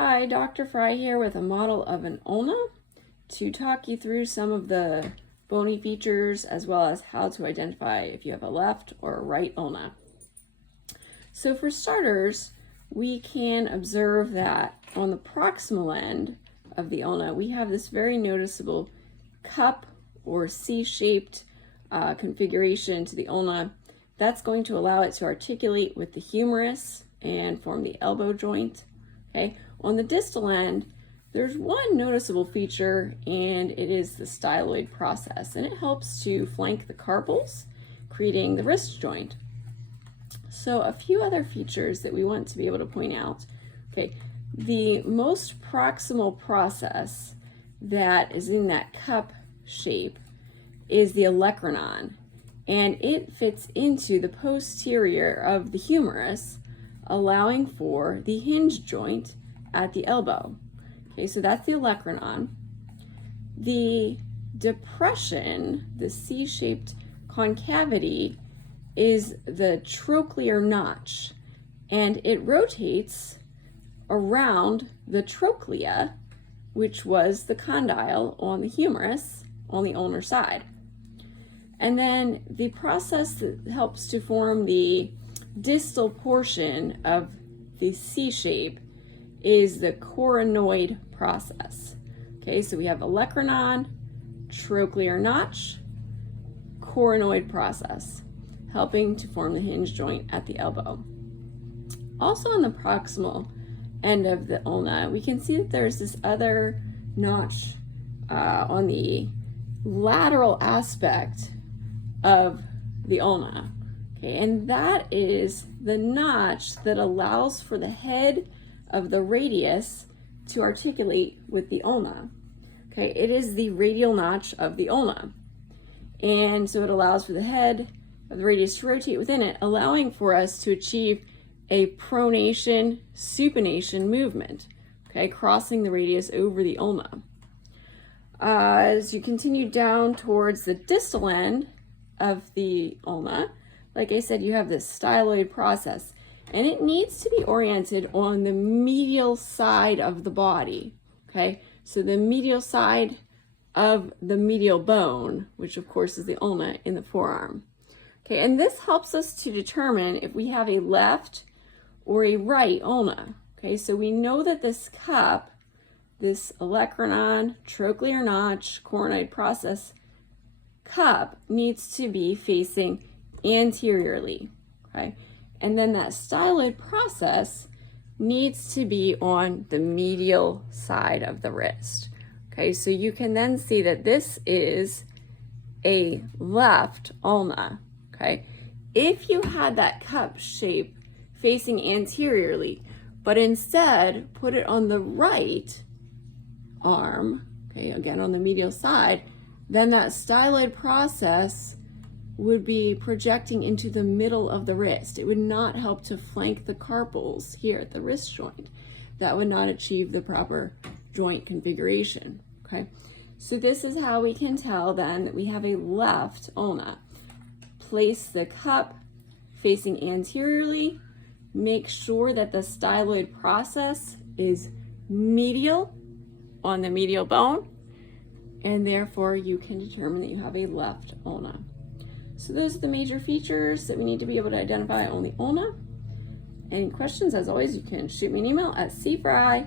Hi, Dr. Fry here with a model of an ulna to talk you through some of the bony features as well as how to identify if you have a left or a right ulna. So for starters, we can observe that on the proximal end of the ulna, we have this very noticeable cup or C-shaped configuration to the ulna. That's going to allow it to articulate with the humerus and form the elbow joint. Okay. On the distal end, there's one noticeable feature, and it is the styloid process, and it helps to flank the carpals, creating the wrist joint. So a few other features that we want to be able to point out. Okay, the most proximal process that is in that cup shape is the olecranon, and it fits into the posterior of the humerus, allowing for the hinge joint at the elbow. Okay, so that's the olecranon. The depression, the C-shaped concavity, is the trochlear notch, and it rotates around the trochlea, which was the condyle on the humerus on the ulnar side. And then the process that helps to form the distal portion of the C shape is the coronoid process. Okay, so we have olecranon, trochlear notch, coronoid process, helping to form the hinge joint at the elbow. Also on the proximal end of the ulna, we can see that there's this other notch on the lateral aspect of the ulna. Okay, and that is the notch that allows for the head of the radius to articulate with the ulna. Okay, it is the radial notch of the ulna. And so it allows for the head of the radius to rotate within it, allowing for us to achieve a pronation supination movement, okay, crossing the radius over the ulna. As you continue down towards the distal end of the ulna, like I said, you have this styloid process, and it needs to be oriented on the medial side of the body, okay? So the medial side of the medial bone, which of course is the ulna in the forearm. Okay, and this helps us to determine if we have a left or a right ulna. Okay, so we know that this cup, this olecranon, trochlear notch, coronoid process cup needs to be facing anteriorly, okay? And then that styloid process needs to be on the medial side of the wrist. Okay, so you can then see that this is a left ulna, okay? If you had that cup shape facing anteriorly, but instead put it on the right arm, okay, again on the medial side, then that styloid process would be projecting into the middle of the wrist. It would not help to flank the carpals here at the wrist joint. That would not achieve the proper joint configuration, okay? So this is how we can tell then that we have a left ulna. Place the cup facing anteriorly, make sure that the styloid process is medial on the medial bone, and therefore you can determine that you have a left ulna. So those are the major features that we need to be able to identify on the ulna. Any questions, as always, you can shoot me an email at cfry@lvc.edu.